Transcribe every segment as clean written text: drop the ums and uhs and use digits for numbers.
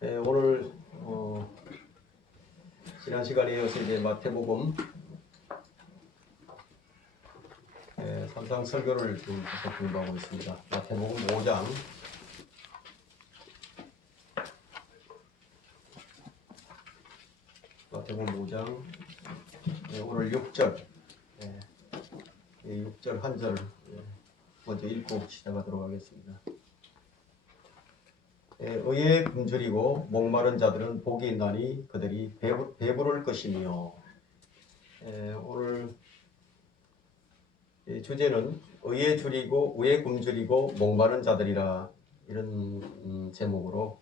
오늘 지난 시간에 이어서 이제 마태복음 산상 설교를 좀 계속 공부하고 있습니다. 마태복음 5장 오늘 6절 6절 한 절 먼저 읽고 시작하도록 하겠습니다. 의에 굶주리고 목마른 자들은 복이 있나니 그들이 배부를 것이며. 오늘 주제는 의에 굶주리고 목마른 자들이라, 이런 제목으로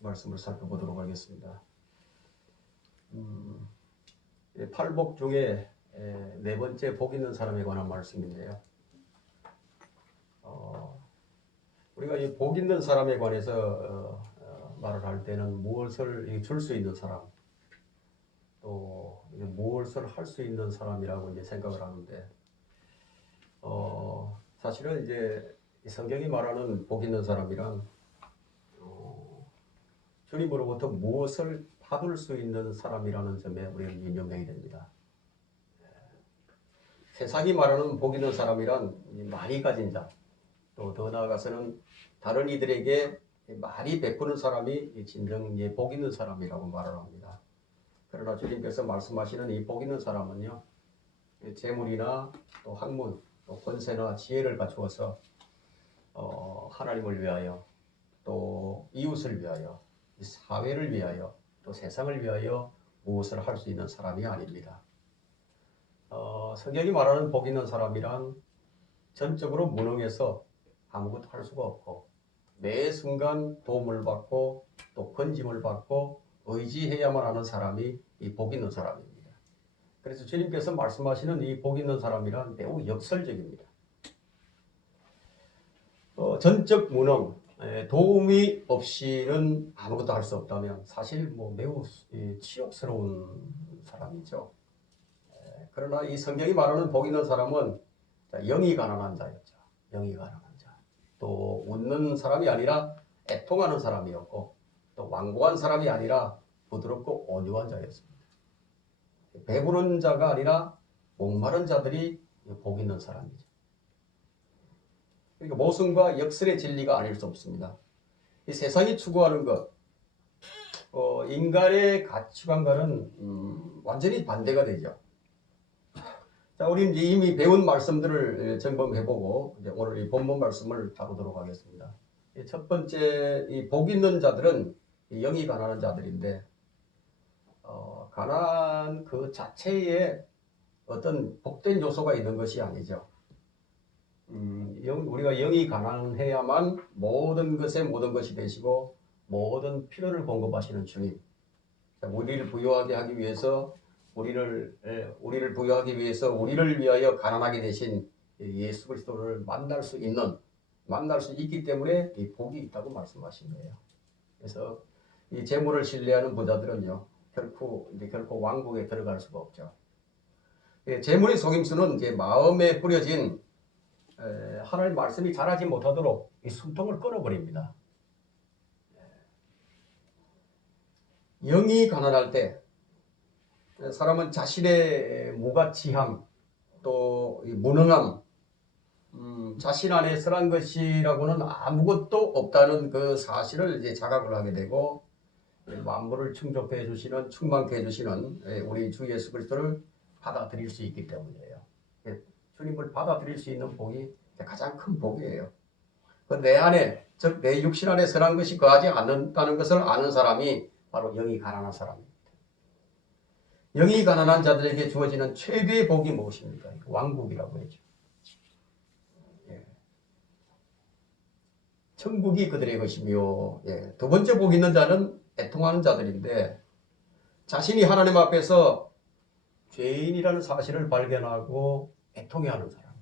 말씀을 살펴보도록 하겠습니다. 팔복 중에 네 번째 복 있는 사람에 관한 말씀인데요. 우리가 이 복 있는 사람에 관해서 말을 할 때는 무엇을 줄 수 있는 사람, 또 무엇을 할 수 있는 사람이라고 이제 생각을 하는데, 사실은 이제 성경이 말하는 복 있는 사람이란 주님으로부터 무엇을 받을 수 있는 사람이라는 점에 우리는 민감해야 됩니다. 세상이 말하는 복 있는 사람이란 많이 가진 자, 또 더 나아가서는 다른 이들에게 많이 베푸는 사람이 진정 복 있는 사람이라고 말을 합니다. 그러나 주님께서 말씀하시는 이 복 있는 사람은요, 재물이나 또 학문, 또 권세나 지혜를 갖추어서 하나님을 위하여, 또 이웃을 위하여, 사회를 위하여, 또 세상을 위하여 무엇을 할 수 있는 사람이 아닙니다. 성경이 말하는 복 있는 사람이란 전적으로 무능해서 아무것도 할 수가 없고, 매 순간 도움을 받고 또 건짐을 받고 의지해야만 하는 사람이 이 복 있는 사람입니다. 그래서 주님께서 말씀하시는 이 복 있는 사람이란 매우 역설적입니다. 전적 무능, 도움이 없이는 아무것도 할 수 없다면 사실 매우 치욕스러운 사람이죠. 그러나 이 성경이 말하는 복 있는 사람은 영이 가난한 자였죠. 영이 가난한 자. 또 웃는 사람이 아니라 애통하는 사람이었고, 또 완고한 사람이 아니라 부드럽고 온유한 자였습니다. 배부른 자가 아니라 목마른 자들이 복 있는 사람이죠. 그러니까 모순과 역설의 진리가 아닐 수 없습니다. 이 세상이 추구하는 것, 인간의 가치관과는 완전히 반대가 되죠. 자, 우리 이제 이미 배운 말씀들을 점검해보고 이제 오늘 이 본문 말씀을 다루도록 하겠습니다. 첫 번째, 이 복 있는 자들은 영이 가난한 자들인데, 가난 그 자체에 어떤 복된 요소가 있는 것이 아니죠. 우리가 영이 가난해야만 모든 것에 모든 것이 되시고 모든 필요를 공급하시는 주님, 우리를 부유하게 하기 위해서 우리를 부유하기 위해서 우리를 위하여 가난하게 되신 예수 그리스도를 만날 수 있기 때문에 이 복이 있다고 말씀하신 거예요. 그래서 이 재물을 신뢰하는 부자들은요, 결코 왕국에 들어갈 수가 없죠. 재물의 속임수는 이제 마음에 뿌려진 하나님 말씀이 자라지 못하도록 이 숨통을 끊어버립니다. 영이 가난할 때 사람은 자신의 무가치함, 또 무능함, 자신 안에 선한 것이라고는 아무것도 없다는 그 사실을 이제 자각을 하게 되고, 만물을 충족해 주시는, 충만케 해주시는 우리 주 예수 그리스도를 받아들일 수 있기 때문이에요. 주님을 받아들일 수 있는 복이 가장 큰 복이에요. 내 안에, 즉 내 육신 안에 선한 것이 거하지 않는다는 것을 아는 사람이 바로 영이 가난한 사람입니다. 영이 가난한 자들에게 주어지는 최대의 복이 무엇입니까? 왕국이라고 하죠. 천국이 그들의 것이며, 두 번째 복 있는 자는 애통하는 자들인데, 자신이 하나님 앞에서 죄인이라는 사실을 발견하고 애통해하는 사람.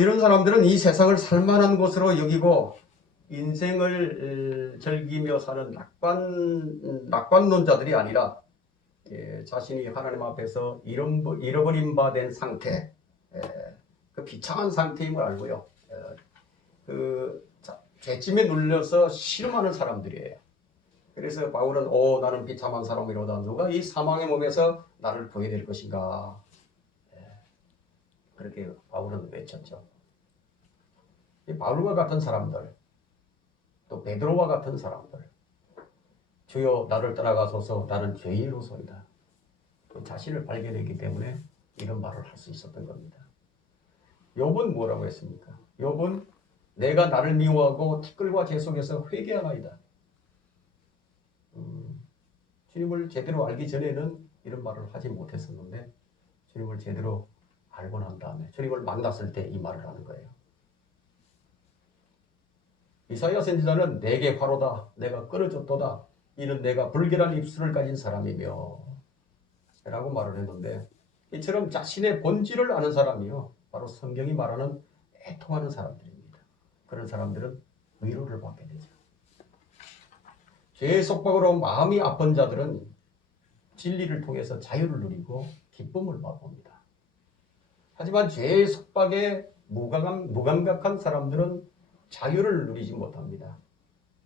이런 사람들은 이 세상을 살만한 곳으로 여기고 인생을 즐기며 사는 낙관론자들이 아니라, 자신이 하나님 앞에서 잃어버린 바 된 상태, 그 비참한 상태임을 알고요, 죄짐에 눌려서 실험하는 사람들이에요. 그래서 바울은 나는 비참한 사람이로다. 누가 이 사망의 몸에서 나를 구해낼 것인가. 그렇게 바울은 외쳤죠. 이 바울과 같은 사람들, 또 베드로와 같은 사람들, 주여 나를 떠나가소서 나는 죄인으로소이다. 자신을 발견했기 때문에 이런 말을 할 수 있었던 겁니다. 욥은 뭐라고 했습니까? 욥은 내가 나를 미워하고 티끌과 재 속에서 회개하나이다. 주님을 제대로 알기 전에는 이런 말을 하지 못했었는데 주님을 제대로 알고 난 다음에 주님을 만났을 때 이 말을 하는 거예요. 이사야 선지자는 내게 화로다 내가 끊어졌도다 이는 내가 불결한 입술을 가진 사람이며 라고 말을 했는데 이처럼 자신의 본질을 아는 사람이요 바로 성경이 말하는 애통하는 사람들입니다. 그런 사람들은 위로를 받게 되죠. 죄의 속박으로 마음이 아픈 자들은 진리를 통해서 자유를 누리고 기쁨을 맛봅니다. 하지만 죄의 속박에 무감각한 사람들은 자유를 누리지 못합니다.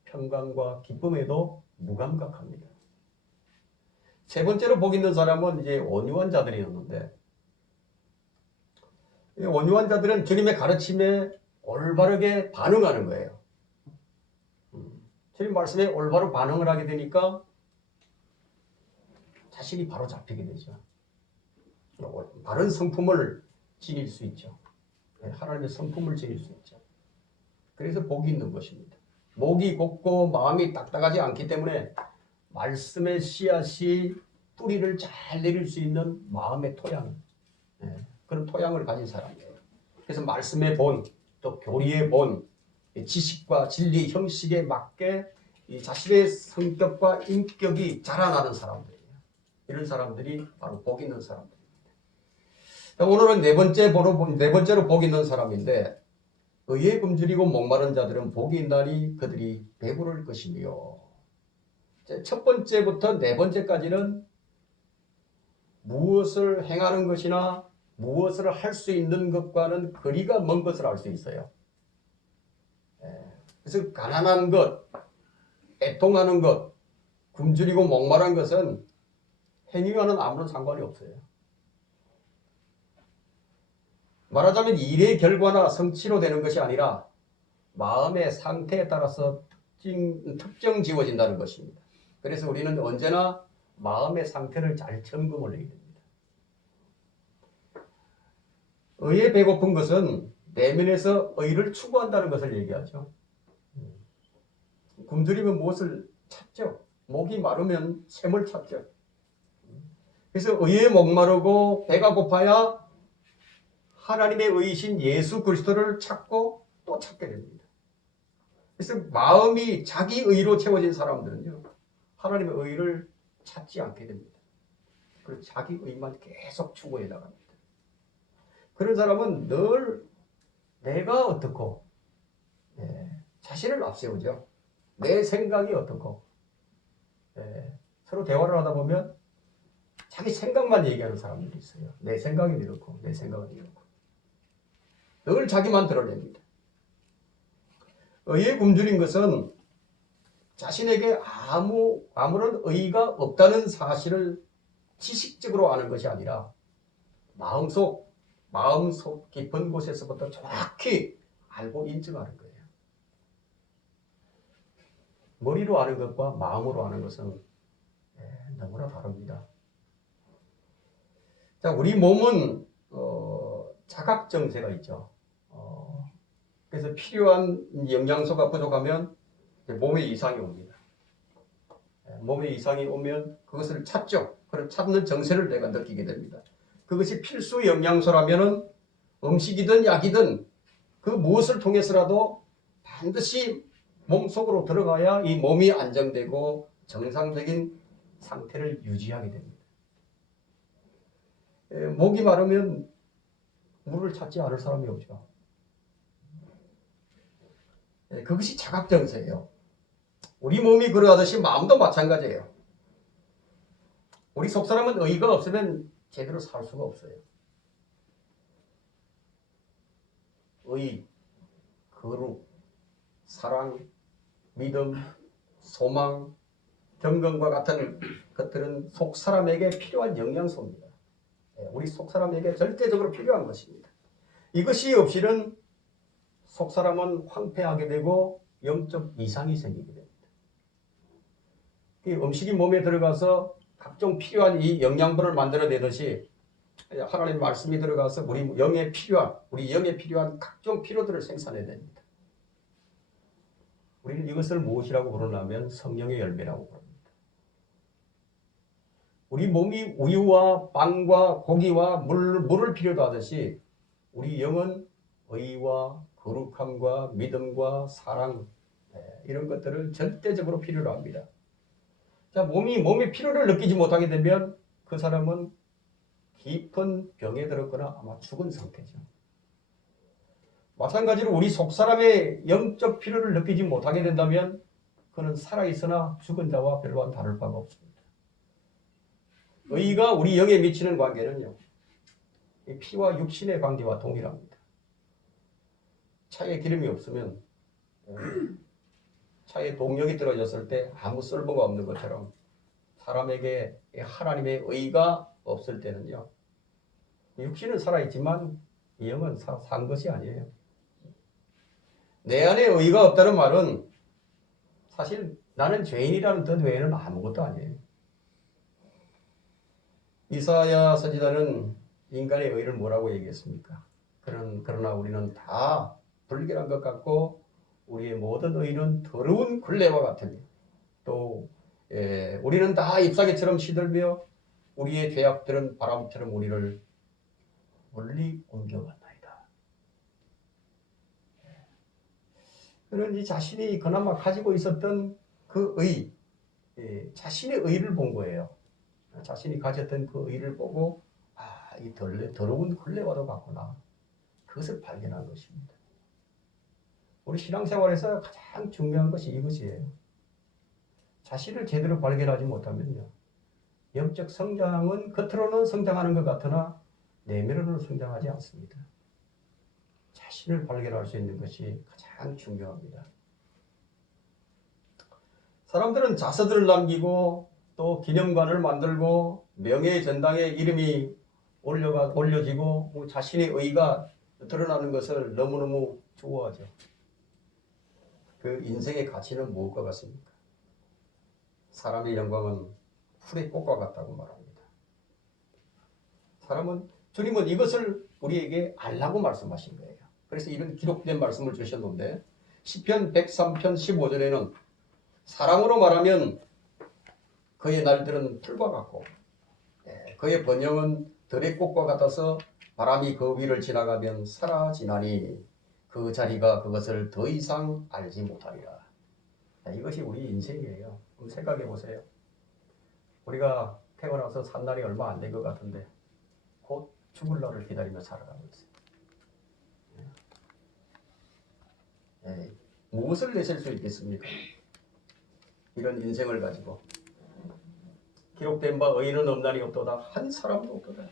평강과 기쁨에도 무감각합니다. 세 번째로 복 있는 사람은 이제 온유한 자들이었는데 이 온유한 자들은 주님의 가르침에 올바르게 반응하는 거예요. 주님 말씀에 올바로 반응을 하게 되니까 자신이 바로 잡히게 되죠. 바른 성품을 지닐 수 있죠. 하나님의 성품을 지닐 수 있죠. 그래서 복이 있는 것입니다. 목이 곱고 마음이 딱딱하지 않기 때문에 말씀의 씨앗이 뿌리를 잘 내릴 수 있는 마음의 토양, 그런 토양을 가진 사람이에요. 그래서 말씀의 본, 또 교리의 본, 지식과 진리, 형식에 맞게 이 자신의 성격과 인격이 자라나는 사람들이에요. 이런 사람들이 바로 복 있는 사람들입니다. 오늘은 네 번째로 복 있는 사람인데 의에 굶주리고 목마른 자들은 복이 있나니 그들이 배부를 것이며 첫 번째부터 네 번째까지는 무엇을 행하는 것이나 무엇을 할 수 있는 것과는 거리가 먼 것을 알 수 있어요. 그래서 가난한 것, 애통하는 것, 굶주리고 목마른 것은 행위와는 아무런 상관이 없어요. 말하자면 일의 결과나 성취로 되는 것이 아니라 마음의 상태에 따라서 특정 지워진다는 것입니다. 그래서 우리는 언제나 마음의 상태를 잘 점검을 해야 됩니다. 의에 배고픈 것은 내면에서 의를 추구한다는 것을 얘기하죠. 굶주리면 무엇을 찾죠? 목이 마르면 샘을 찾죠. 그래서 의에 목마르고 배가 고파야 하나님의 의이신 예수 그리스도를 찾고 또 찾게 됩니다. 그래서 마음이 자기 의로 채워진 사람들은요, 하나님의 의를 찾지 않게 됩니다. 그래서 자기 의만 계속 추구해 나갑니다. 그런 사람은 늘 내가 어떻고, 자신을 앞세우죠. 내 생각이 어떻고, 서로 대화를 하다 보면 자기 생각만 얘기하는 사람들이 있어요. 내 생각이 이렇고, 내 생각은 이렇고. 늘 자기만 드러냅니다. 의에 굶주린 것은 자신에게 아무런 의의가 없다는 사실을 지식적으로 아는 것이 아니라 마음속 깊은 곳에서부터 정확히 알고 인정하는 거예요. 머리로 아는 것과 마음으로 아는 것은 너무나 다릅니다. 자, 우리 몸은 자각정세가 있죠. 그래서 필요한 영양소가 부족하면 몸에 이상이 옵니다. 몸에 이상이 오면 그것을 찾죠. 그런 찾는 정세를 내가 느끼게 됩니다. 그것이 필수 영양소라면은 음식이든 약이든 그 무엇을 통해서라도 반드시 몸속으로 들어가야 이 몸이 안정되고 정상적인 상태를 유지하게 됩니다. 목이 마르면 물을 찾지 않을 사람이 없죠. 그것이 자각정세예요. 우리 몸이 그러하듯이 마음도 마찬가지예요. 우리 속사람은 의의가 없으면 제대로 살 수가 없어요. 의의, 거룩, 사랑, 믿음, 소망, 경건과 같은 것들은 속사람에게 필요한 영양소입니다. 우리 속사람에게 절대적으로 필요한 것입니다. 이것이 없이는 속사람은 황폐하게 되고 영적 이상이 생기게 됩니다. 이 음식이 몸에 들어가서 각종 필요한 이 영양분을 만들어내듯이 하나님 말씀이 들어가서 우리 영에 필요한 각종 필요들을 생산해야 됩니다. 우리는 이것을 무엇이라고 부르냐면 성령의 열매라고 부릅니다. 우리 몸이 우유와 빵과 고기와 물을 필요로 하듯이 우리 영은 의와 거룩함과 믿음과 사랑 이런 것들을 절대적으로 필요로 합니다. 자, 몸이 필요를 느끼지 못하게 되면 그 사람은 깊은 병에 들었거나 아마 죽은 상태죠. 마찬가지로 우리 속사람의 영적 필요를 느끼지 못하게 된다면 그는 살아있으나 죽은 자와 별반 다를 바가 없습니다. 의가 우리 영에 미치는 관계는요, 피와 육신의 관계와 동일합니다. 차에 기름이 없으면 차에 동력이 떨어졌을 때 아무 쓸모가 없는 것처럼 사람에게 하나님의 의가 없을 때는요, 육신은 살아있지만 영은 산 것이 아니에요. 내 안에 의가 없다는 말은 사실 나는 죄인이라는 뜻 외에는 아무것도 아니에요. 이사야 선지자는 인간의 의를 뭐라고 얘기했습니까? 그러나 우리는 다 불결한 것 같고 우리의 모든 의는 더러운 굴레와 같으니 또 우리는 다 잎사귀처럼 시들며 우리의 죄악들은 바람처럼 우리를 멀리 옮겨간다이다. 그런 이 자신이 그나마 가지고 있었던 그 의, 자신의 의를 본 거예요. 자신이 가졌던 그 의를 보고 이 더러운 굴레와도 같구나. 그것을 발견한 것입니다. 우리 신앙생활에서 가장 중요한 것이 이것이에요. 자신을 제대로 발견하지 못하면요, 영적 성장은 겉으로는 성장하는 것 같으나 내면으로는 성장하지 않습니다. 자신을 발견할 수 있는 것이 가장 중요합니다. 사람들은 자서들을 남기고 또 기념관을 만들고 명예의 전당에 이름이 올려지고 자신의 의가 드러나는 것을 너무너무 좋아하죠. 그 인생의 가치는 무엇과 같습니까? 사람의 영광은 풀의 꽃과 같다고 말합니다. 주님은 이것을 우리에게 알라고 말씀하신 거예요. 그래서 이런 기록된 말씀을 주셨는데 시편 103편 15절에는 사랑으로 말하면 그의 날들은 풀과 같고 그의 번영은 들의 꽃과 같아서 바람이 그 위를 지나가면 사라지나니 그 자리가 그것을 더 이상 알지 못하리라. 이것이 우리 인생이에요. 한번 생각해 보세요. 우리가 태어나서 산 날이 얼마 안 된 것 같은데 곧 죽을 날을 기다리며 살아가고 있어요. 무엇을 내실 수 있겠습니까? 이런 인생을 가지고 기록된 바 의인은 없나니 없도다. 한 사람도 없도다.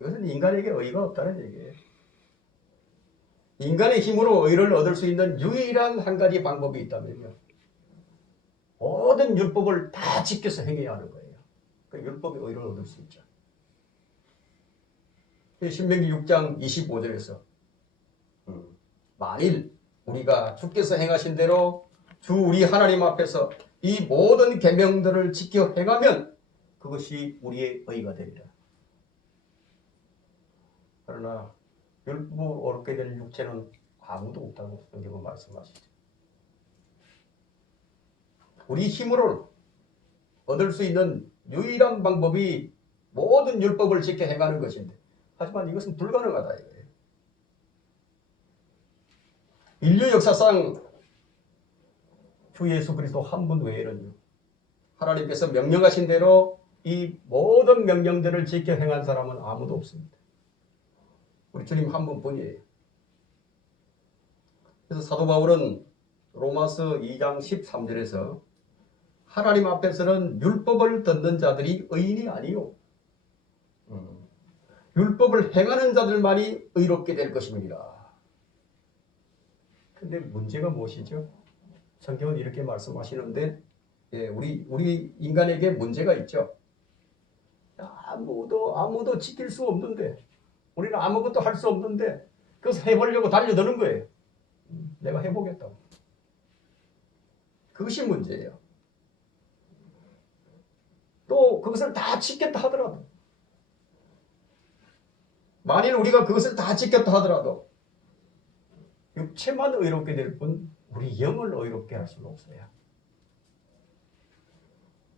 이것은 인간에게 의의가 없다는 얘기예요. 인간의 힘으로 의를 얻을 수 있는 유일한 한 가지 방법이 있다면요, 모든 율법을 다 지켜서 행해야 하는 거예요. 그 율법의 의를 얻을 수 있죠. 신명기 6장 25절에서 만일 우리가 주께서 행하신 대로 주 우리 하나님 앞에서 이 모든 계명들을 지켜 행하면 그것이 우리의 의가 되리라. 그러나 율법을 어렵게 될 육체는 아무도 없다고 성경은 말씀하시죠. 우리 힘으로 얻을 수 있는 유일한 방법이 모든 율법을 지켜 행하는 것인데, 하지만 이것은 불가능하다 이거예요. 인류 역사상 주 예수 그리스도 한 분 외에는요, 하나님께서 명령하신 대로 이 모든 명령들을 지켜 행한 사람은 아무도 없습니다. 우리 주님 한 분뿐이에요. 그래서 사도 바울은 로마서 2장 13절에서 하나님 앞에서는 율법을 듣는 자들이 의인이 아니요, 율법을 행하는 자들만이 의롭게 될 것입니다. 근데 문제가 무엇이죠? 성경은 이렇게 말씀하시는데 우리 인간에게 문제가 있죠. 아무도 지킬 수 없는데 우리는 아무것도 할 수 없는데 그래서 해보려고 달려드는 거예요. 내가 해보겠다고. 그것이 문제예요. 또 그것을 다 지켰다 하더라도 만일 우리가 그것을 다 지켰다 하더라도 육체만 의롭게 될 뿐 우리 영을 의롭게 할 수는 없어요.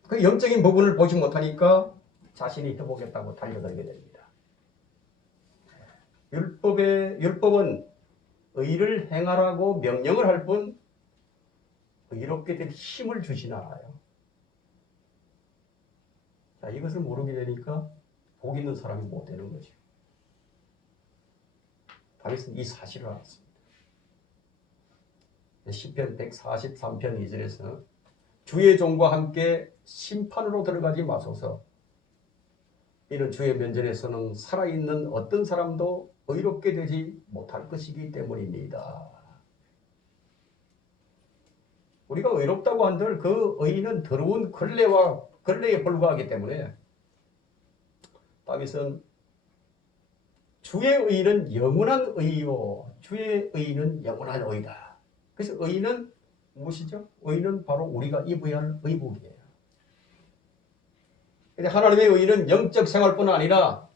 그 영적인 부분을 보지 못하니까 자신이 해보겠다고 달려들게 됩니다. 율법은 의를 행하라고 명령을 할 뿐 의롭게 될 힘을 주진 않아요. 자, 이것을 모르게 되니까 복 있는 사람이 못 되는 거죠. 다윗은 이 사실을 알았습니다. 시편 143편 2절에서 주의 종과 함께 심판으로 들어가지 마소서. 이는 주의 면전에서는 살아있는 어떤 사람도 의롭게 되지 못할 것이기 때문입니다. 우리가 의롭다고 한들 그 의는 더러운 걸레에 불과하기 때문에 다윗은 주의 의는 영원한 의요 주의 의는 영원한 의다. 그래서 의는 무엇이죠? 의는 바로 우리가 입어야 할 의복이에요. 하나님의 의는 영적 생활뿐 아니라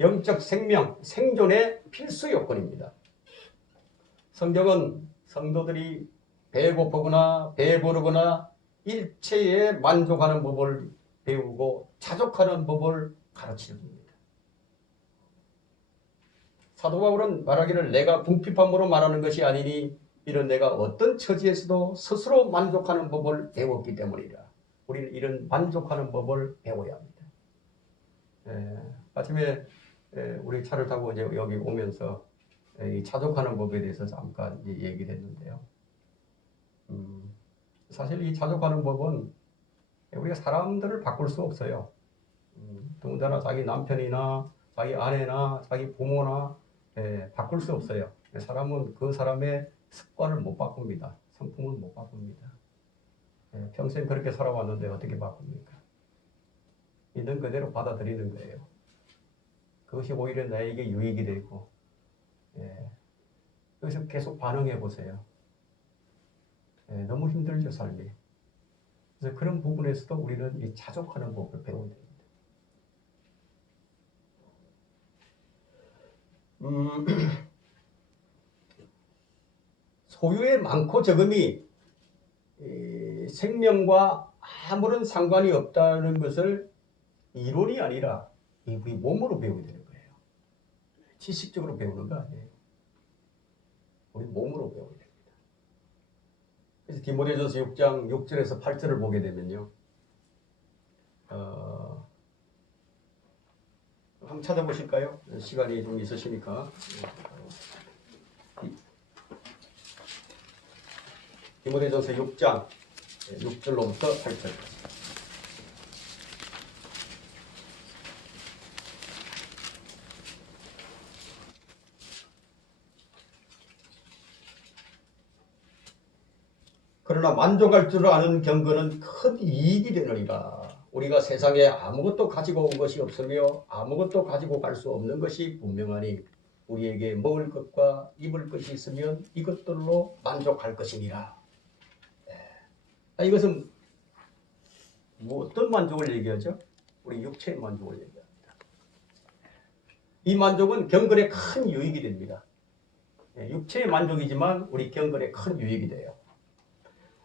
영적 생명, 생존의 필수 요건입니다. 성경은 성도들이 배고프거나 배부르거나 일체에 만족하는 법을 배우고 자족하는 법을 가르칩니다. 사도 바울은 말하기를 내가 궁핍함으로 말하는 것이 아니니 이런 내가 어떤 처지에서도 스스로 만족하는 법을 배웠기 때문이라. 우리는 이런 만족하는 법을 배워야 합니다. 아침에 우리 차를 타고 이제 여기 오면서 이 자족하는 법에 대해서 잠깐 얘기를 했는데요. 사실 이 자족하는 법은 우리가 사람들을 바꿀 수 없어요. 더군다나 자기 남편이나 자기 아내나 자기 부모나 바꿀 수 없어요. 사람은 그 사람의 습관을 못 바꿉니다. 성품을 못 바꿉니다. 평생 그렇게 살아왔는데 어떻게 바꿉니까? 있는 그대로 받아들이는 거예요. 그것이 오히려 나에게 유익이 되고 그래서 계속 반응해 보세요. 너무 힘들죠, 삶이. 그래서 그런 부분에서도 우리는 이 자족하는 법을 배워야 됩니다. 소유의 많고 적음이 생명과 아무런 상관이 없다는 것을 이론이 아니라 우리 몸으로 배워야 되는 거예요. 지식적으로 배우는 거 아니에요. 우리 몸으로 배워야 됩니다. 그래서 디모데전서 6장 6절에서 8절을 보게 되면요. 한번 찾아보실까요? 시간이 좀 있으시니까. 디모데전서 6장 6절로부터 8절. 그러나 만족할 줄 아는 경건은 큰 이익이 되느니라. 우리가 세상에 아무것도 가지고 온 것이 없으며 아무것도 가지고 갈 수 없는 것이 분명하니 우리에게 먹을 것과 입을 것이 있으면 이것들로 만족할 것이니라. 이것은 어떤 만족을 얘기하죠? 우리 육체의 만족을 얘기합니다. 이 만족은 경건에 큰 유익이 됩니다. 육체의 만족이지만 우리 경건에 큰 유익이 돼요.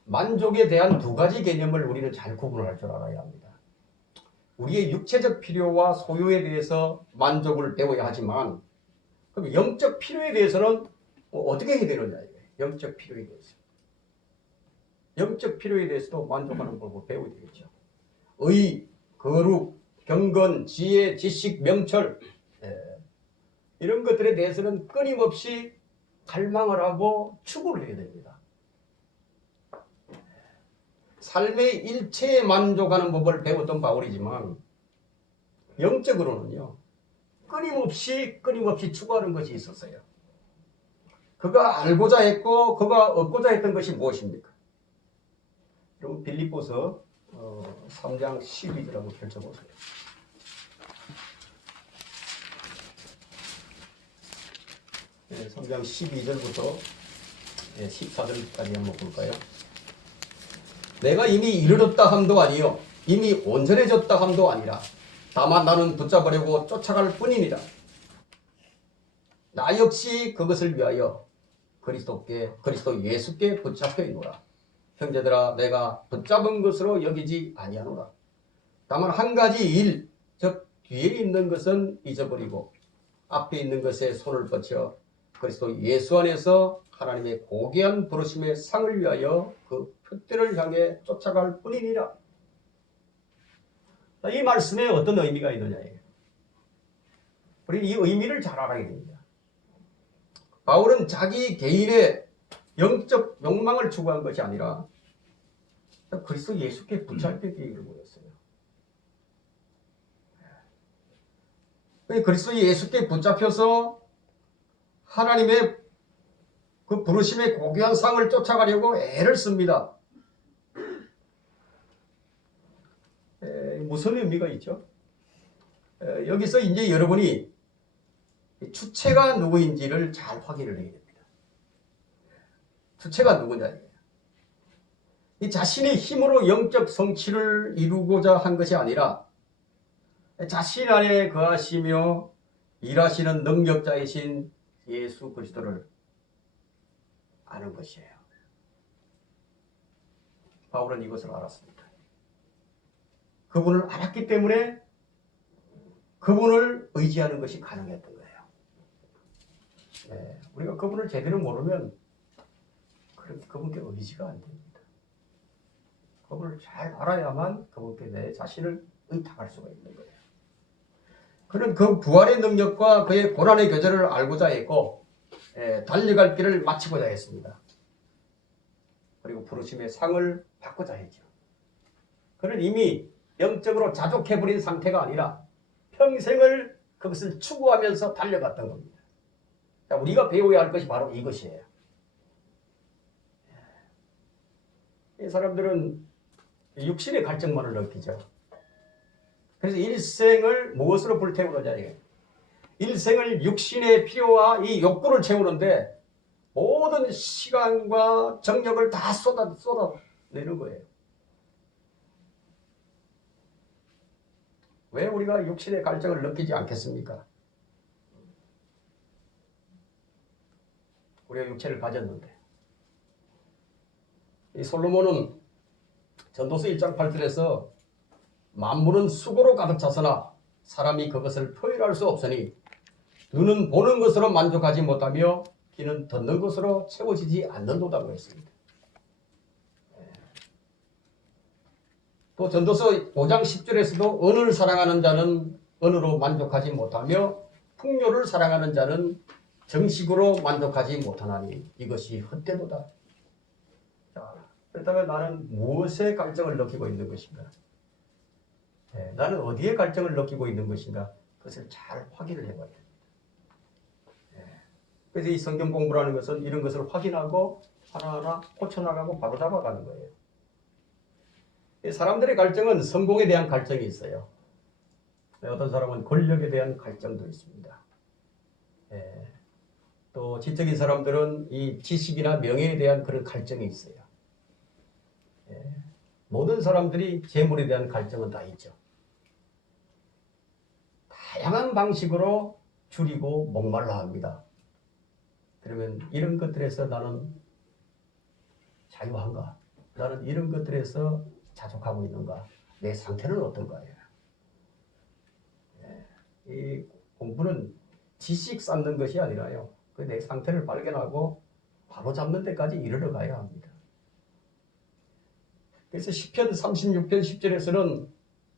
만족에 대한 두 가지 개념을 우리는 잘 구분할 줄 알아야 합니다. 우리의 육체적 필요와 소유에 대해서 만족을 배워야 하지만 그럼 영적 필요에 대해서는 어떻게 해야 되느냐 이거예요. 영적 필요에 대해서. 영적 필요에 대해서도 만족하는 법을 배워야 되겠죠. 의, 거룩, 경건, 지혜, 지식, 명철 이런 것들에 대해서는 끊임없이 갈망을 하고 추구를 해야 됩니다. 삶의 일체에 만족하는 법을 배웠던 바울이지만 영적으로는요. 끊임없이 추구하는 것이 있었어요. 그가 알고자 했고 그가 얻고자 했던 것이 무엇입니까? 여러분 빌립보서 3장 12절 한번 펼쳐보세요. 네, 3장 12절부터 14절까지 한번 볼까요? 내가 이미 이르렀다 함도 아니요 이미 온전해졌다 함도 아니라 다만 나는 붙잡으려고 쫓아갈 뿐이니라. 나 역시 그것을 위하여 그리스도 예수께 붙잡혀 있노라. 형제들아 내가 붙잡은 것으로 여기지 아니하노라. 다만 한 가지 일, 즉 뒤에 있는 것은 잊어버리고 앞에 있는 것에 손을 뻗쳐 그리스도 예수 안에서 하나님의 고귀한 부르심의 상을 위하여 그 표대를 향해 쫓아갈 뿐이니라. 이 말씀에 어떤 의미가 있느냐예요. 우리는 이 의미를 잘 알아야 됩니다. 바울은 자기 개인의 영적 욕망을 추구한 것이 아니라 그리스도 예수께 붙잡히기를 원했어요. 그리스도 예수께 붙잡혀서 하나님의 그 부르심의 고귀한 상을 쫓아가려고 애를 씁니다. 무슨 의미가 있죠? 여기서 이제 여러분이 주체가 누구인지를 잘 확인을 해야 됩니다. 주체가 누구냐? 이 자신의 힘으로 영적 성취를 이루고자 한 것이 아니라 자신 안에 거하시며 일하시는 능력자이신 예수 그리스도를 아는 것이에요. 바울은 이것을 알았습니다. 그분을 알았기 때문에 그분을 의지하는 것이 가능했던 거예요. 우리가 그분을 제대로 모르면 그분께 의지가 안 됩니다. 그분을 잘 알아야만 그분께 내 자신을 의탁할 수가 있는 거예요. 그는 그 부활의 능력과 그의 고난의 교제를 알고자 했고 달려갈 길을 마치고자 했습니다. 그리고 부르심의 상을 받고자 했죠. 그는 이미 영적으로 자족해버린 상태가 아니라 평생을 그것을 추구하면서 달려갔던 겁니다. 우리가 배워야 할 것이 바로 이것이에요. 이 사람들은 육신의 갈증만을 느끼죠. 그래서 일생을 무엇으로 불태우느냐 이게. 일생을 육신의 필요와 이 욕구를 채우는데 모든 시간과 정력을 다 쏟아내는 거예요. 왜 우리가 육신의 갈증을 느끼지 않겠습니까? 우리가 육체를 가졌는데. 이 솔로몬은 전도서 1장 8절에서 만물은 수고로 가득 찼으나 사람이 그것을 표현할 수 없으니 눈은 보는 것으로 만족하지 못하며 귀는 듣는 것으로 채워지지 않는도다고 했습니다. 또 전도서 5장 10절에서도 은을 사랑하는 자는 은으로 만족하지 못하며 풍요를 사랑하는 자는 정식으로 만족하지 못하나니 이것이 헛되도다. 자, 그렇다면 나는 무엇에 갈증을 느끼고 있는 것인가? 나는 어디에 갈증을 느끼고 있는 것인가? 그것을 잘 확인을 해봐야 됩니다. 그래서 이 성경 공부라는 것은 이런 것을 확인하고 하나하나 고쳐나가고 바로잡아가는 거예요. 사람들의 갈증은 성공에 대한 갈증이 있어요. 어떤 사람은 권력에 대한 갈증도 있습니다. 또 지적인 사람들은 이 지식이나 명예에 대한 그런 갈증이 있어요. 모든 사람들이 재물에 대한 갈증은 다 있죠. 다양한 방식으로 줄이고 목말라 합니다. 그러면 이런 것들에서 나는 자유한가? 나는 이런 것들에서 자족하고 있는가? 내 상태는 어떤가요? 이 공부는 지식 쌓는 것이 아니라요. 내 상태를 발견하고 바로잡는 데까지 이르러 가야 합니다. 그래서 시편 36편 10절에서는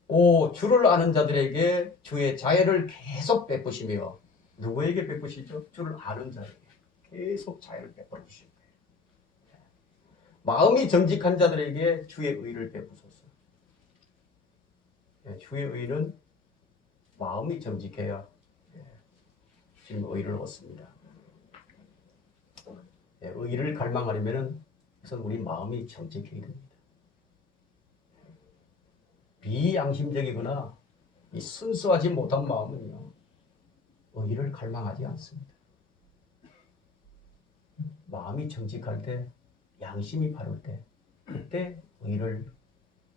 오 주를 아는 자들에게 주의 자애를 계속 베푸시며 누구에게 베푸시죠? 주를 아는 자에게 계속 자애를 베풀어 주시는 거예요. 마음이 정직한 자들에게 주의 의를 베푸소서. 주의 의는 마음이 정직해야 주님 의를 얻습니다. 의를 갈망하려면 우선 우리 마음이 정직해야 됩니다. 비양심적이거나 이 순수하지 못한 마음은요, 의를 갈망하지 않습니다. 마음이 정직할 때, 양심이 바를 때, 그때 의를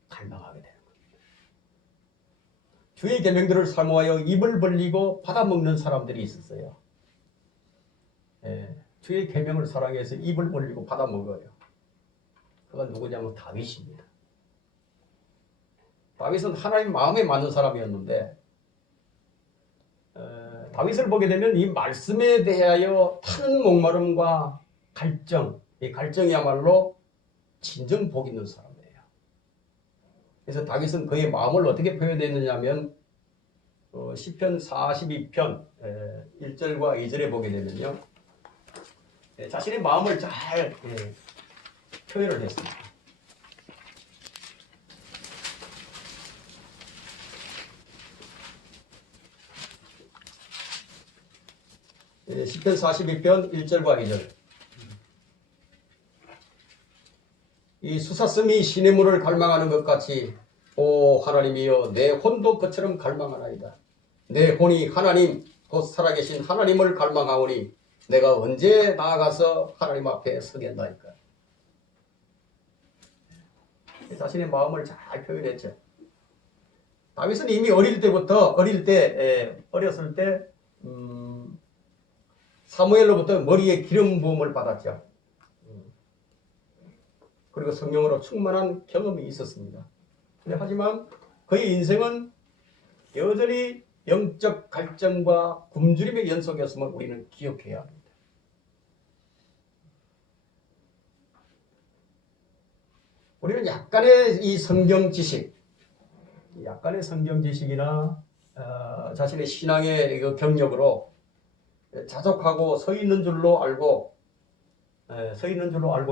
갈망하게 되는 겁니다. 주의 계명들을 사모하여 입을 벌리고 받아먹는 사람들이 있었어요. 주의 계명을 사랑해서 입을 벌리고 받아먹어요. 그가 누구냐면 다윗입니다. 다윗은 하나님 마음에 맞는 사람이었는데 다윗을 보게 되면 이 말씀에 대하여 타는 목마름과 갈증, 이 갈증이야말로 진정 복 있는 사람이에요. 그래서 다윗은 그의 마음을 어떻게 표현했느냐면 시편 42편 1절과 2절에 보게 되면요, 자신의 마음을 잘 표현을 했습니다. 시편 42편 1절과 2절. 이 수사슴이 시냇물을 갈망하는 것 같이 오 하나님이여 내 혼도 그처럼 갈망하나이다. 내 혼이 하나님 곧 살아계신 하나님을 갈망하오니 내가 언제 나아가서 하나님 앞에 서겠나이까. 자신의 마음을 잘 표현했죠. 다윗은 이미 어렸을 때 사무엘로부터 머리에 기름 부음을 받았죠. 그리고 성령으로 충만한 경험이 있었습니다. 하지만 그의 인생은 여전히 영적 갈증과 굶주림의 연속이었음을 우리는 기억해야 합니다. 우리는 약간의 성경 지식이나 자신의 신앙의 경력으로 자족하고 서 있는 줄로 알고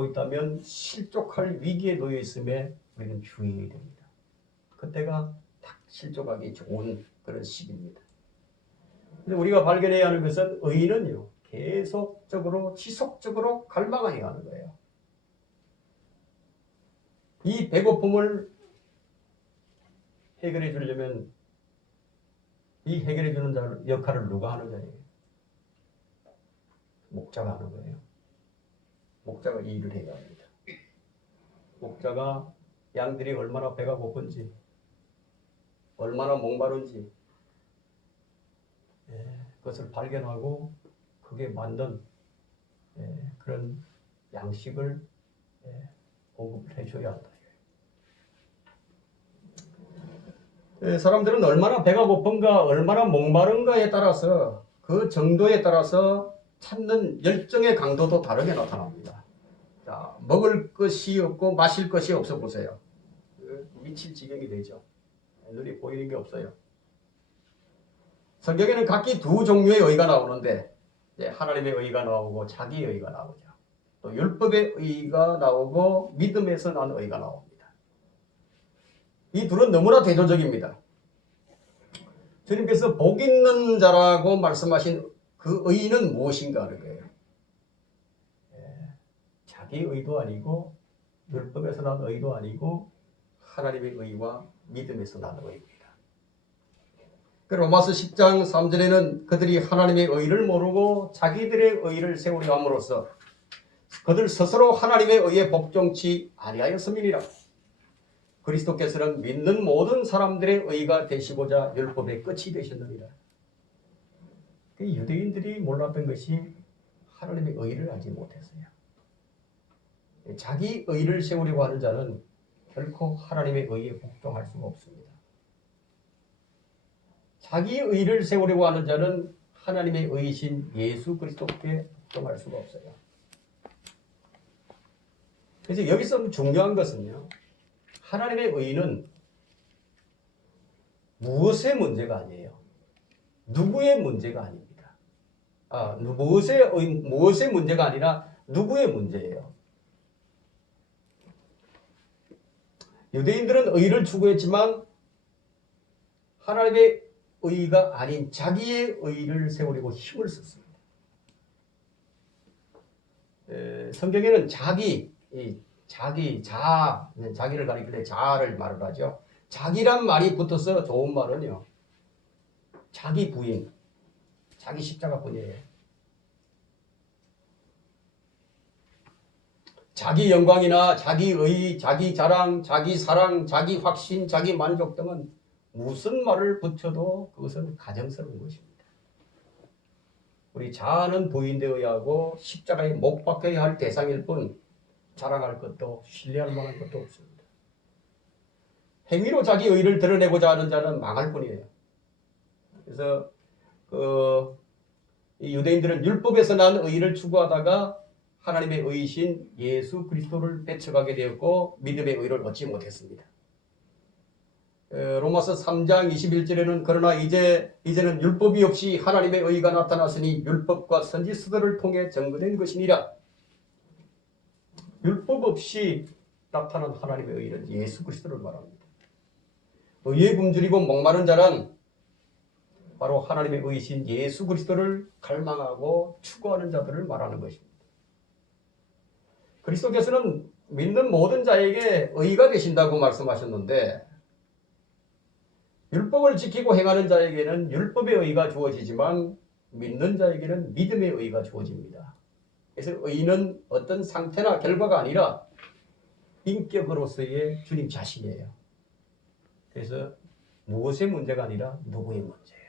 있다면 실족할 위기에 놓여 있음에 우리는 주의해야 됩니다. 그때가 딱 실족하기 좋은 그런 시기입니다. 근데 우리가 발견해야 하는 것은 의인은요, 계속적으로 지속적으로 갈망해야 하는 거예요. 이 배고픔을 해결해 주려면 이 해결해 주는 역할을 누가 하는 거예요? 목자가 하는 거예요. 목자가 이 일을 해야 합니다. 목자가 양들이 얼마나 배가 고픈지, 얼마나 목마른지 그것을 발견하고 그게 맞는 그런 양식을 공급을 해줘야 한다. 사람들은 얼마나 배가 고픈가, 얼마나 목마른가에 따라서 그 정도에 따라서 찾는 열정의 강도도 다르게 나타납니다. 자, 먹을 것이 없고 마실 것이 없어 보세요. 미칠 지경이 되죠. 눈이 보이는 게 없어요. 성경에는 각기 두 종류의 의가 나오는데 하나님의 의가 나오고 자기의 의가 나오죠. 또 율법의 의가 나오고 믿음에서 난 의가 나옵니다. 이 둘은 너무나 대조적입니다. 주님께서 복 있는 자라고 말씀하신 그 의는 무엇인가 하는 거예요. 자기 의도 아니고 율법에서 난 의도 아니고 하나님의 의와 믿음에서 난 의입니다. 로마서 10장 3절에는 그들이 하나님의 의를 모르고 자기들의 의를 세우려 함으로써 그들 스스로 하나님의 의에 복종치 아니하였음이니라. 그리스도께서는 믿는 모든 사람들의 의가 되시고자 율법의 끝이 되셨느니라. 유대인들이 몰랐던 것이 하나님의 의를 알지 못했어요. 자기 의를 세우려고 하는 자는 결코 하나님의 의에 복종할 수가 없습니다. 자기 의를 세우려고 하는 자는 하나님의 의이신 예수 그리스도께 복종할 수가 없어요. 그래서 여기서 중요한 것은요, 하나님의 의는 무엇의 문제가 아니에요. 누구의 문제가 아닙니다. 무엇의 문제가 아니라 누구의 문제예요. 유대인들은 의를 추구했지만 하나님의 의가 아닌 자기의 의를 세우려고 힘을 썼습니다. 성경에는 자기를 가리킬 때 자아를 말을 하죠. 자기란 말이 붙어서 좋은 말은요. 자기 부인, 자기 십자가뿐이에요. 자기 영광이나 자기 의, 자기 자랑, 자기 사랑, 자기 확신, 자기 만족 등은 무슨 말을 붙여도 그것은 가정스러운 것입니다. 우리 자아는 부인되어야 하고 십자가에 못 박혀야 할 대상일 뿐 자랑할 것도 신뢰할 만한 것도 없습니다. 행위로 자기 의를 드러내고자 하는 자는 망할 뿐이에요. 그래서 이 유대인들은 율법에서 난 의를 추구하다가 하나님의 의이신 예수 그리스도를 배척하게 되었고 믿음의 의를 얻지 못했습니다. 로마서 3장 21절에는 그러나 이제는 율법이 없이 하나님의 의가 나타났으니 율법과 선지서들을 통해 증거된 것이니라. 율법 없이 나타난 하나님의 의는 예수 그리스도를 말합니다. 의에 굶주리고 목마른 자란 바로 하나님의 의이신 예수 그리스도를 갈망하고 추구하는 자들을 말하는 것입니다. 그리스도께서는 믿는 모든 자에게 의가 되신다고 말씀하셨는데 율법을 지키고 행하는 자에게는 율법의 의가 주어지지만 믿는 자에게는 믿음의 의가 주어집니다. 그래서 의는 어떤 상태나 결과가 아니라 인격으로서의 주님 자신이에요. 그래서 무엇의 문제가 아니라 누구의 문제예요.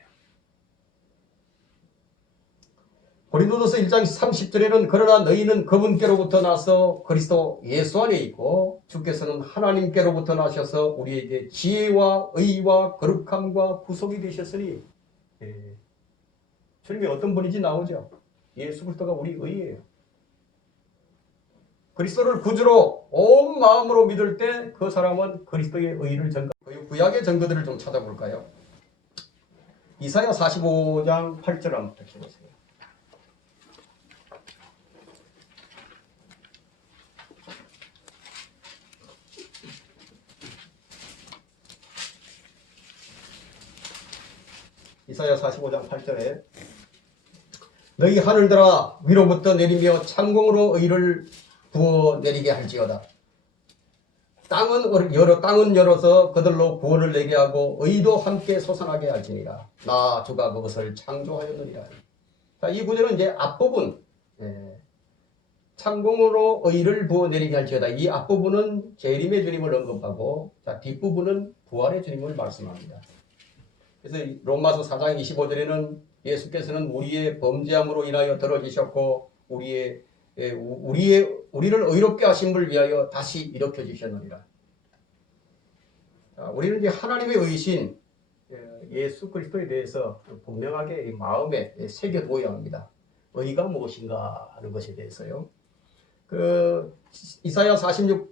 고린도전서 1장 30절에는 그러나 너희는 그분께로부터 나서 그리스도 예수 안에 있고 주께서는 하나님께로부터 나셔서 우리에게 지혜와 의와 거룩함과 구속이 되셨으니 주님이 어떤 분인지 나오죠. 예수 그리스도가 우리 의예요. 그리스도를 구주로 온 마음으로 믿을 때 그 사람은 그리스도의 의를 전가해요. 구약의 증거들을 좀 찾아볼까요? 이사야 45장 8절 한번 보세요. 이사야 45장 8절에 너희 하늘들아 위로부터 내리며 창공으로 의를 부어 내리게 할지어다. 땅은 열어서 그들로 구원을 내게 하고 의도 함께 솟아나게 할지니라. 나 주가 그것을 창조하였느니라. 자, 이 구절은 이제 앞부분 창공으로 의를 부어 내리게 할지어다. 이 앞부분은 재림의 주님을 언급하고 자, 뒷부분은 부활의 주님을 말씀합니다. 그래서 로마서 4장 25절에는 예수께서는 우리의 범죄함으로 인하여 들어지셨고 우리를 의롭게 하심을 위하여 다시 일으켜 주셨느니라. 우리는 이제 하나님의 의신 예수 그리스도에 대해서 분명하게 마음에 새겨두어야 합니다. 의가 무엇인가 하는 것에 대해서요. 이사야 46장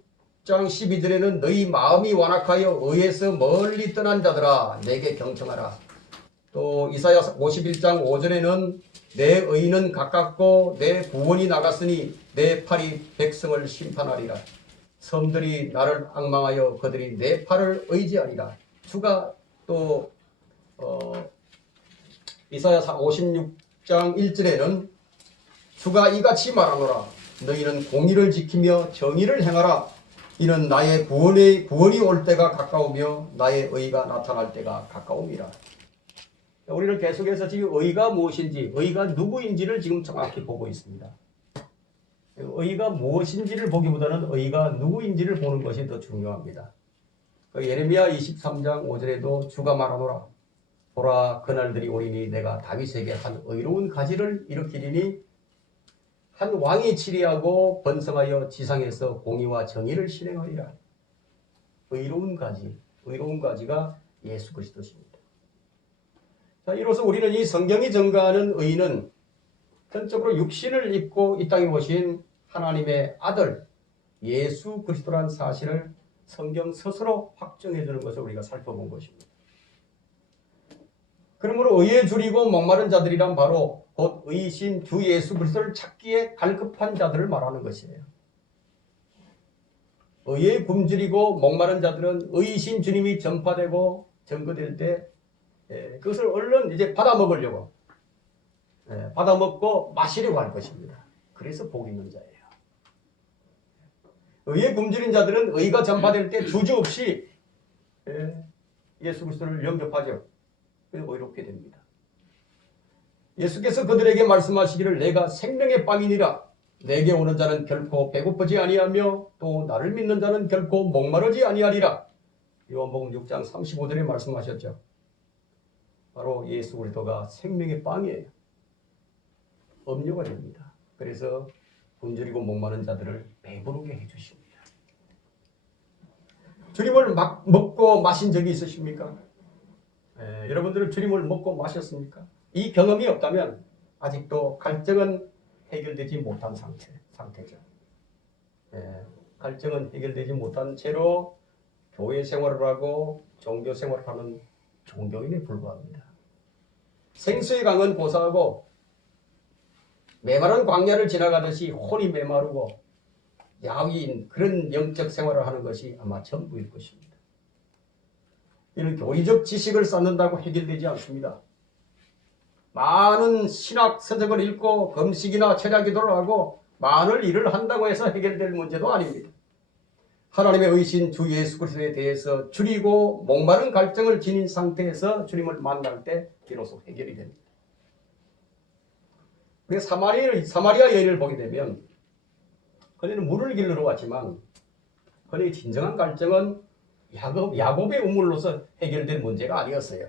12절에는 너희 마음이 완악하여 의에서 멀리 떠난 자들아 내게 경청하라. 또 이사야 51장 5절에는 내 의는 가깝고 내 구원이 나갔으니 내 팔이 백성을 심판하리라. 섬들이 나를 앙망하여 그들이 내 팔을 의지하리라. 주가 또 이사야 56장 1절에는 주가 이같이 말하노라. 너희는 공의를 지키며 정의를 행하라. 이는 나의 구원이 올 때가 가까우며 나의 의가 나타날 때가 가까움이라. 우리는 계속해서 지금 의가 무엇인지, 의가 누구인지를 지금 정확히 보고 있습니다. 의가 무엇인지를 보기보다는 의가 누구인지를 보는 것이 더 중요합니다. 예레미야 23장 5절에도 주가 말하노라. 보라 그날들이 오리니 내가 다윗에게 한 의로운 가지를 일으키리니 한 왕이 치리하고 번성하여 지상에서 공의와 정의를 실행하리라. 의로운 가지가 예수 그리스도십니다. 자, 이로써 우리는 이 성경이 증거하는 의는 전적으로 육신을 입고 이 땅에 오신 하나님의 아들 예수 그리스도라는 사실을 성경 스스로 확정해 주는 것을 우리가 살펴본 것입니다. 그러므로 의에 줄이고 목마른 자들이란 바로 곧 의이신 주 예수 그리스도를 찾기에 갈급한 자들을 말하는 것이에요. 의에 굶주리고 목마른 자들은 의이신 주님이 전파되고 증거될 때 그것을 얼른 이제 받아먹으려고 받아먹고 마시려고 할 것입니다. 그래서 복 있는 자예요. 의에 굶주린 자들은 의가 전파될 때 주저없이 예수 그리스도를 영접하죠. 그래서 의롭게 됩니다. 예수께서 그들에게 말씀하시기를 내가 생명의 빵이니라. 내게 오는 자는 결코 배고프지 아니하며 또 나를 믿는 자는 결코 목마르지 아니하리라. 요한복음 6장 35절에 말씀하셨죠. 바로 예수 그리스도가 생명의 빵이에요. 음료가 됩니다. 그래서 굶주리고 목마른 자들을 배부르게 해주십니다. 주님을 막 먹고 마신 적이 있으십니까? 여러분들은 주님을 먹고 마셨습니까? 이 경험이 없다면 아직도 갈증은 해결되지 못한 상태죠. 갈증은 해결되지 못한 채로 교회 생활을 하고 종교 생활을 하는 종교인에 불과합니다. 생수의 강은 고사하고 메마른 광야를 지나가듯이 혼이 메마르고 야위인 그런 영적 생활을 하는 것이 아마 전부일 것입니다. 이는 교리적 지식을 쌓는다고 해결되지 않습니다. 많은 신학 서적을 읽고 금식이나 철야기도를 하고 많은 일을 한다고 해서 해결될 문제도 아닙니다. 하나님의 의신 주 예수 그리스도에 대해서 줄이고 목마른 갈증을 지닌 상태에서 주님을 만날 때 비로소 해결이 됩니다. 우리가 사마리아 여인을 보게 되면 그녀는 물을 길러 왔지만 그녀의 진정한 갈증은 야곱의 우물로서 해결된 문제가 아니었어요.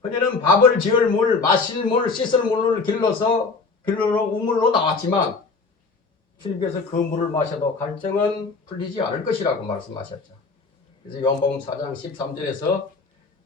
그녀는 밥을 지을 물, 마실 물, 씻을 물을 길러서 우물로 나왔지만 주님께서 그 물을 마셔도 갈증은 풀리지 않을 것이라고 말씀하셨죠. 그래서 요한복음 4장 13절에서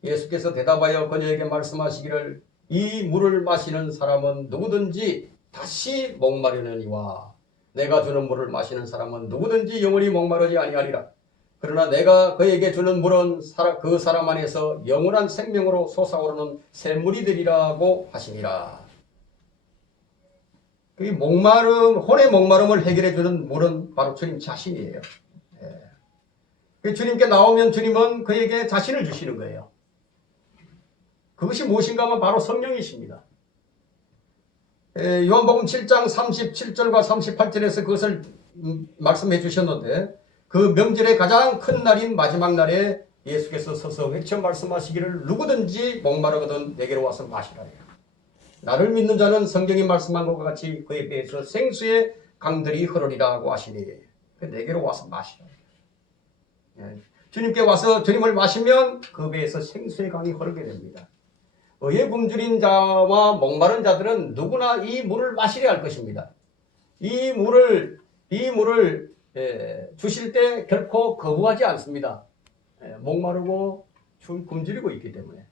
예수께서 대답하여 그녀에게 말씀하시기를 이 물을 마시는 사람은 누구든지 다시 목마르느니와 내가 주는 물을 마시는 사람은 누구든지 영원히 목마르지 아니하리라. 그러나 내가 그에게 주는 물은 그 사람 안에서 영원한 생명으로 솟아오르는 샘물이 되리라고 하시니라. 그 혼의 목마름을 해결해 주는 물은 바로 주님 자신이에요. 주님께 나오면 주님은 그에게 자신을 주시는 거예요. 그것이 무엇인가 하면 바로 성령이십니다. 요한복음 7장 37절과 38절에서 그것을 말씀해 주셨는데 그 명절의 가장 큰 날인 마지막 날에 예수께서 서서 외쳐 말씀하시기를 누구든지 목마르거든 내게로 와서 마시라. 나를 믿는 자는 성경이 말씀한 것과 같이 그에 대해서 생수의 강들이 흐르리라고 하시니 내게로 와서 마시라. 주님께 와서 주님을 마시면 그 배에서 생수의 강이 흐르게 됩니다. 의에 굶주린 자와 목마른 자들은 누구나 이 물을 마시려 할 것입니다. 이 물을 주실 때 결코 거부하지 않습니다. 목마르고 굶주리고 있기 때문에.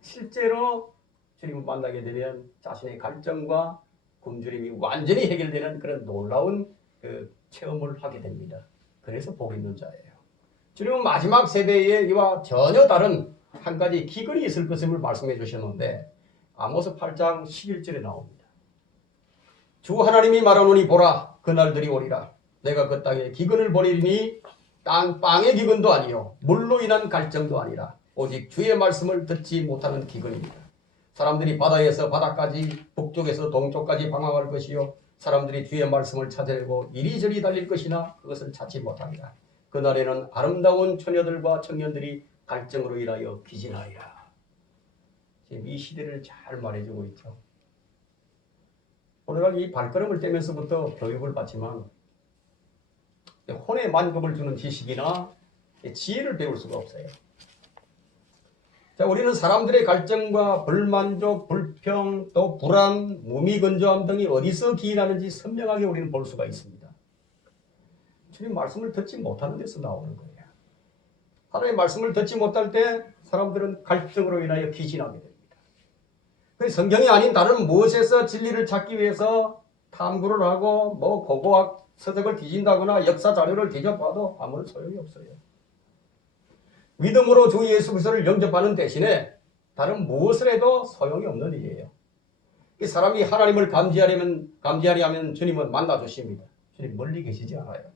실제로 주님을 만나게 되면 자신의 갈증과 굶주림이 완전히 해결되는 그런 놀라운 체험을 하게 됩니다. 그래서 복 있는 자예요. 주님은 마지막 세대에 이와 전혀 다른 한 가지 기근이 있을 것임을 말씀해 주셨는데 아모스 8장 11절에 나옵니다. 주 하나님이 말하노니 보라 그날들이 오리라. 내가 그 땅에 기근을 보내리니 빵의 기근도 아니요 물로 인한 갈증도 아니라 오직 주의 말씀을 듣지 못하는 기근입니다. 사람들이 바다에서 바다까지 북쪽에서 동쪽까지 방황할 것이요 사람들이 주의 말씀을 찾으려고 이리저리 달릴 것이나 그것을 찾지 못합니다. 그날에는 아름다운 처녀들과 청년들이 갈증으로 인하여 기진하리라. 지금 이 시대를 잘 말해주고 있죠. 우리가 이 발걸음을 떼면서부터 교육을 받지만 혼의 만족을 주는 지식이나 지혜를 배울 수가 없어요. 자, 우리는 사람들의 갈증과 불만족, 불평, 또 불안, 무미건조함 등이 어디서 기인하는지 선명하게 우리는 볼 수가 있습니다. 주님 말씀을 듣지 못하는 데서 나오는 거예요. 하나님의 말씀을 듣지 못할 때 사람들은 갈증으로 인하여 기진하게 됩니다. 성경이 아닌 다른 무엇에서 진리를 찾기 위해서 탐구를 하고 고고학 서적을 뒤진다거나 역사 자료를 뒤져봐도 아무런 소용이 없어요. 믿음으로 주 예수 그리스도를 영접하는 대신에 다른 무엇을 해도 소용이 없는 일이에요. 이 사람이 하나님을 감지하려 하면 주님은 만나 주십니다. 주님 멀리 계시지 않아요.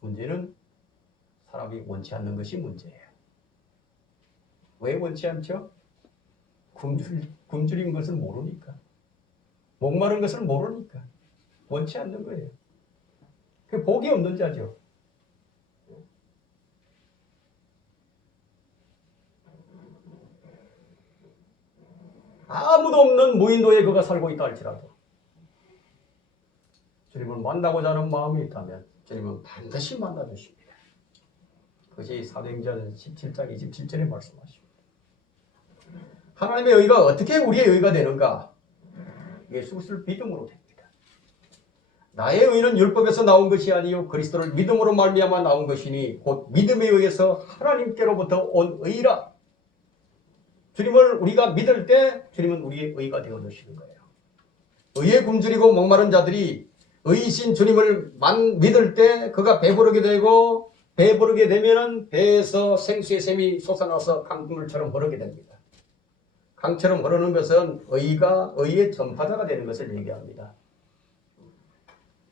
문제는 사람이 원치 않는 것이 문제예요. 왜 원치 않죠? 굶주린 것을 모르니까. 목마른 것을 모르니까. 원치 않는 거예요. 그 복이 없는 자죠. 아무도 없는 무인도에 그가 살고 있다 할지라도 주님을 만나고자 하는 마음이 있다면 주님은 반드시 만나주십니다. 그것이 사도행전 17장 27절에 말씀하십니다. 하나님의 의가 어떻게 우리의 의가 되는가? 예수를 믿음으로 됩니다. 나의 의는 율법에서 나온 것이 아니요 그리스도를 믿음으로 말미암아 나온 것이니 곧 믿음에 의해서 하나님께로부터 온 의라. 주님을 우리가 믿을 때 주님은 우리의 의가 되어 주시는 거예요. 의에 굶주리고 목마른 자들이 의이신 주님을 믿을 때 그가 배부르게 되고 배부르게 되면은 배에서 생수의 샘이 솟아나서 강물처럼 흐르게 됩니다. 강처럼 흐르는 것은 의의 전파자가 되는 것을 얘기합니다.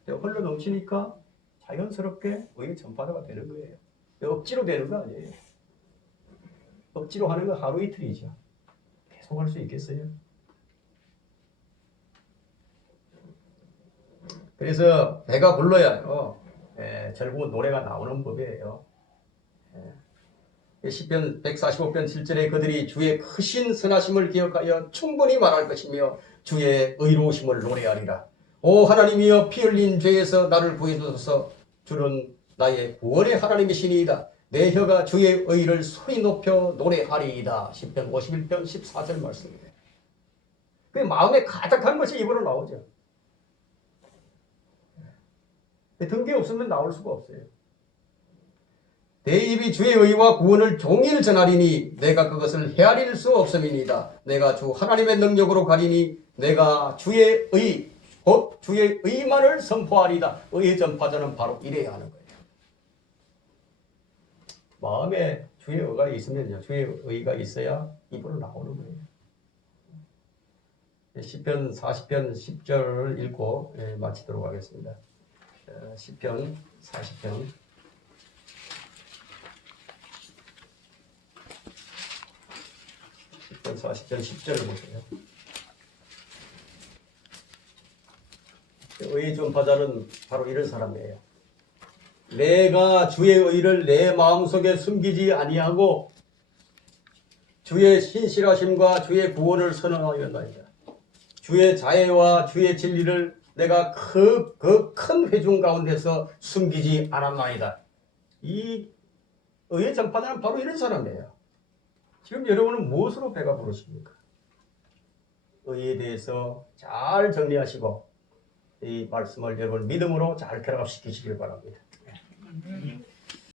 흘러 넘치니까 자연스럽게 의의 전파자가 되는 거예요. 억지로 되는 거 아니에요. 억지로 하는 건 하루 이틀이죠. 계속 할 수 있겠어요? 그래서 배가 불러야요. 결국은 노래가 나오는 법이에요. 시편 145편 7절에 그들이 주의 크신 선하심을 기억하여 충분히 말할 것이며 주의 의로우심을 노래하리라. 오 하나님이여 피 흘린 죄에서 나를 구해주소서. 주는 나의 구원의 하나님이시니이다. 내 혀가 주의 의를 소리 높여 노래하리이다. 시편 51편 14절 말씀이에요. 그 마음에 가득한 것이 입으로 나오죠. 등기 없으면 나올 수가 없어요. 내 입이 주의 의와 구원을 종일 전하리니 내가 그것을 헤아릴 수 없음이니이다. 내가 주 하나님의 능력으로 가리니 내가 주의 의, 곧 주의 의만을 선포하리다. 의의 전파자는 바로 이래야 하는 거예요. 마음에 주의 의가 있으면요. 주의 의가 있어야 입으로 나오는 거예요. 시편 40편 10절을 읽고 마치도록 하겠습니다. 시편 40편 40편 10절을 보세요. 의의 전파자는 바로 이런 사람이에요. 내가 주의 의를 내 마음속에 숨기지 아니하고 주의 신실하심과 주의 구원을 선언하였나이다. 주의 자애와 주의 진리를 내가 그 큰 회중 가운데서 숨기지 않았나이다. 이 의의 전파자는 바로 이런 사람이에요. 지금 여러분은 무엇으로 배가 부르십니까? 의에 대해서 잘 정리하시고 이 말씀을 여러분 믿음으로 잘 결합시키시길 바랍니다.